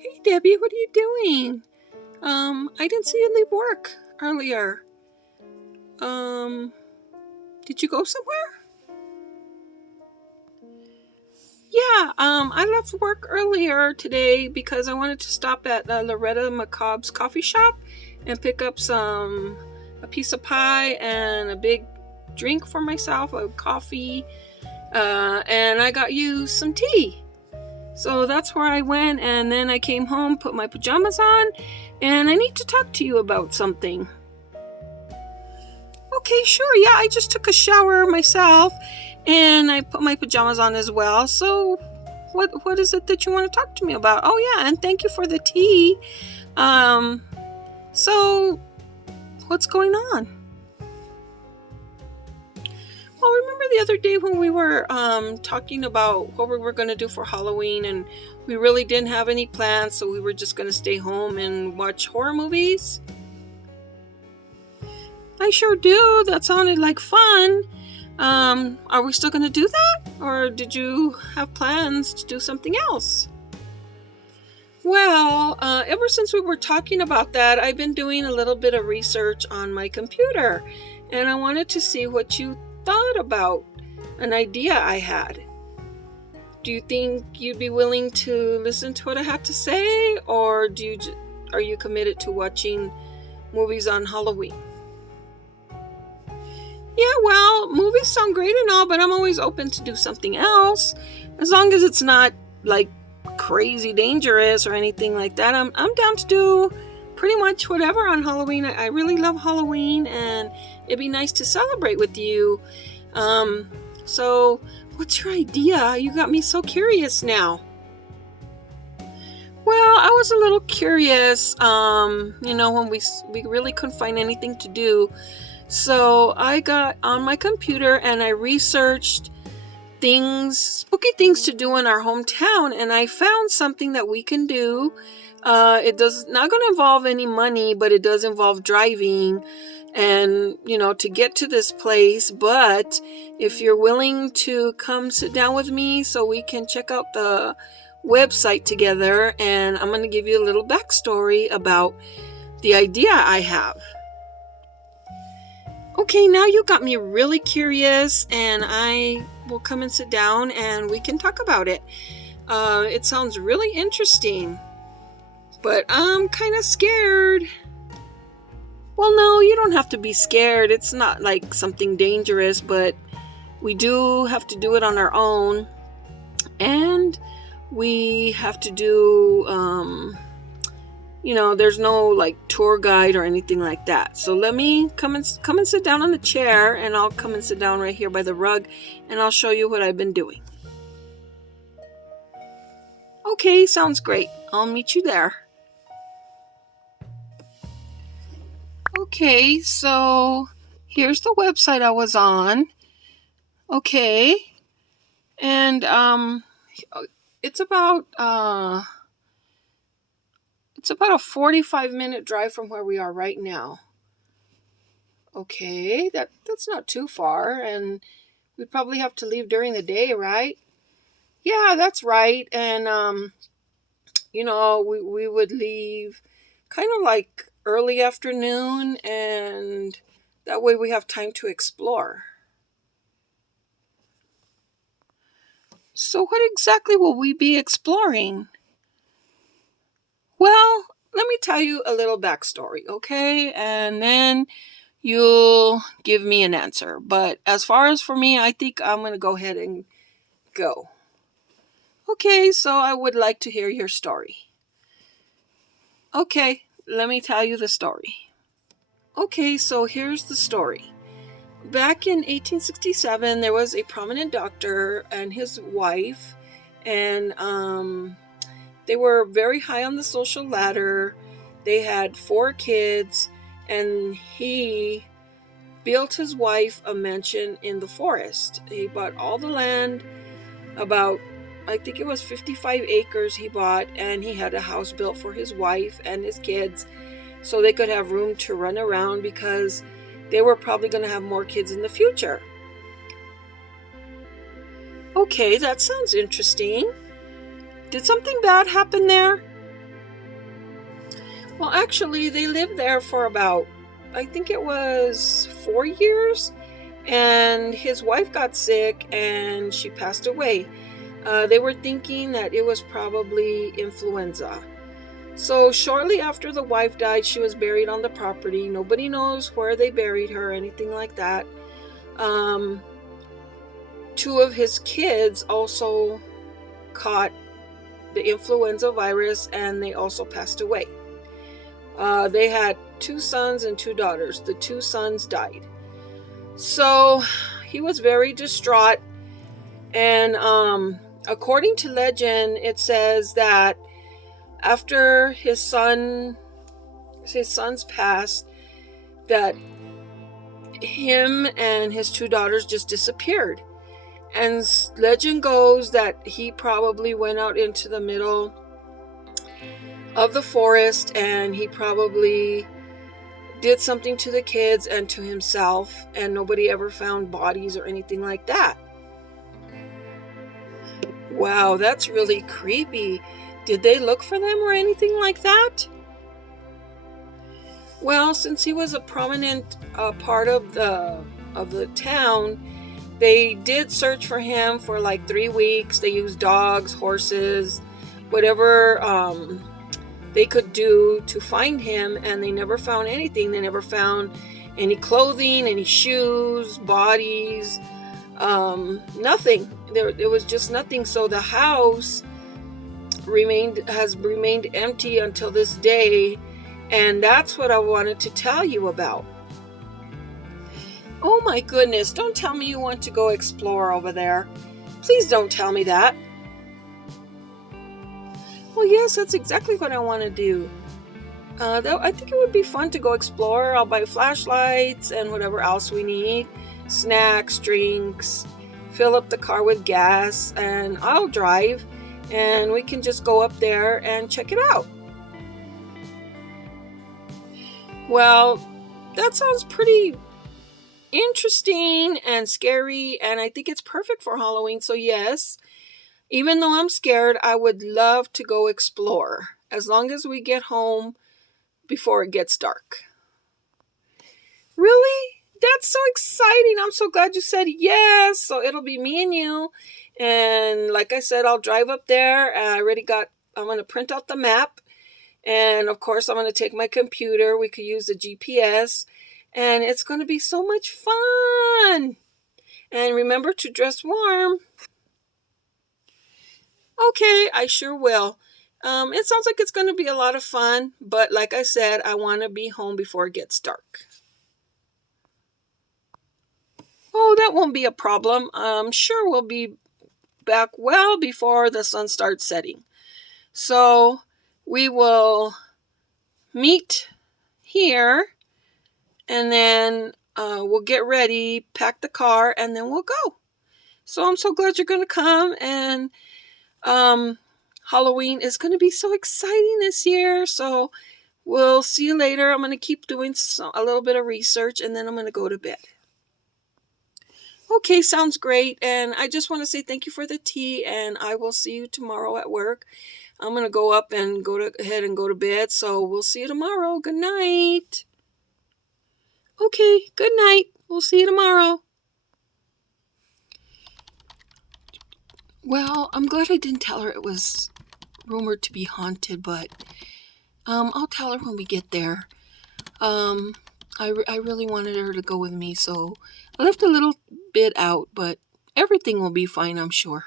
Hey Debbie, what are you doing? I didn't see you leave work earlier. Did you go somewhere? Yeah, I left work earlier today because I wanted to stop at Loretta Macabre's coffee shop and pick up a piece of pie and a big drink for myself, a coffee, and I got you some tea. So that's where I went, and then I came home, put my pajamas on, and I need to talk to you about something. Okay, sure, yeah, I just took a shower myself, and I put my pajamas on as well. So what is it that you want to talk to me about? Oh yeah, and thank you for the tea. So what's going on? Well, remember the other day when we were talking about what we were going to do for Halloween, and we really didn't have any plans, so we were just going to stay home and watch horror movies? I sure do. That sounded like fun. Are we still going to do that? Or did you have plans to do something else? Well, ever since we were talking about that, I've been doing a little bit of research on my computer, and I wanted to see what you thought about an idea I had. Do you think you'd be willing to listen to what I have to say, or are you committed to watching movies on Halloween? Yeah, well, movies sound great and all, but I'm always open to do something else, as long as it's not like crazy dangerous or anything like that. I'm down to do pretty much whatever on Halloween. I really love Halloween, and it'd be nice to celebrate with you. So what's your idea? You got me so curious now. Well, I was a little curious, when we really couldn't find anything to do. So I got on my computer and I researched spooky things to do in our hometown, and I found something that we can do. It does not going to involve any money, but it does involve driving and, to get to this place. But if you're willing to come sit down with me so we can check out the website together, and I'm going to give you a little backstory about the idea I have. Okay, now you got me really curious, and I will come and sit down and we can talk about it. It sounds really interesting, but I'm kind of scared. Well, no, you don't have to be scared. It's not like something dangerous, but we do have to do it on our own, and we have to do, there's no like tour guide or anything like that. So let me come and sit down on the chair, and I'll come and sit down right here by the rug, and I'll show you what I've been doing. Okay, sounds great. I'll meet you there. Okay, so here's the website I was on. Okay, and it's about a 45-minute drive from where we are right now. Okay, that's not too far, and we'd probably have to leave during the day, right? Yeah, that's right. And we would leave kind of like early afternoon, and that way we have time to explore. So what exactly will we be exploring? Well, let me tell you a little backstory, okay? And then you'll give me an answer. But as far as for me, I think I'm going to go ahead and go. Okay, so I would like to hear your story. Okay, let me tell you the story. Okay, so here's the story. Back in 1867, there was a prominent doctor and his wife, and they were very high on the social ladder. They had 4 kids, and he built his wife a mansion in the forest. He bought all the land, about, I think it was 55 acres he bought, and he had a house built for his wife and his kids so they could have room to run around, because they were probably going to have more kids in the future. Okay, that sounds interesting. Did something bad happen there? Well, actually, they lived there for about, I think it was 4 years, and his wife got sick and she passed away. They were thinking that it was probably influenza. So shortly after the wife died, she was buried on the property. Nobody knows where they buried her, anything like that. Two of his kids also caught the influenza virus and they also passed away. They had 2 sons and 2 daughters. The 2 sons died. So he was very distraught. And according to legend, it says that after his sons passed, that him and his 2 daughters just disappeared. And legend goes that he probably went out into the middle of the forest and he probably did something to the kids and to himself, and nobody ever found bodies or anything like that. Wow, that's really creepy. Did they look for them or anything like that? Well, since he was a prominent part of the town, they did search for him for like 3 weeks. They used dogs, horses, whatever they could do to find him, and they never found anything. They never found any clothing, any shoes, bodies, nothing. There was just nothing. So the house has remained empty until this day, and that's what I wanted to tell you about. Oh my goodness, don't tell me you want to go explore over there. Please don't tell me that. Well, yes, that's exactly what I want to do. I think it would be fun to go explore. I'll buy flashlights and whatever else we need. Snacks, drinks, fill up the car with gas, and I'll drive. And we can just go up there and check it out. Well, that sounds pretty interesting and scary, and I think it's perfect for Halloween. So yes, even though I'm scared, I would love to go explore, as long as we get home before it gets dark. Really? That's so exciting. I'm so glad you said yes. So it'll be me and you. And like I said, I'll drive up there. I'm going to print out the map. And of course, I'm going to take my computer. We could use the GPS. And it's going to be so much fun. And remember to dress warm. Okay, I sure will. It sounds like it's going to be a lot of fun. But like I said, I want to be home before it gets dark. Oh, that won't be a problem. I'm sure we'll be back well before the sun starts setting. So we will meet here, and then we'll get ready, pack the car, and then we'll go. So I'm so glad you're going to come, and Halloween is going to be so exciting this year. So we'll see you later. I'm going to keep doing a little bit of research, and then I'm going to go to bed. Okay, sounds great. And I just want to say thank you for the tea, and I will see you tomorrow at work. I'm going to go up and go ahead and go to bed. So we'll see you tomorrow. Good night. Okay, good night. We'll see you tomorrow. Well, I'm glad I didn't tell her it was rumored to be haunted, but I'll tell her when we get there. I really wanted her to go with me, so I left a little bit out, but everything will be fine, I'm sure.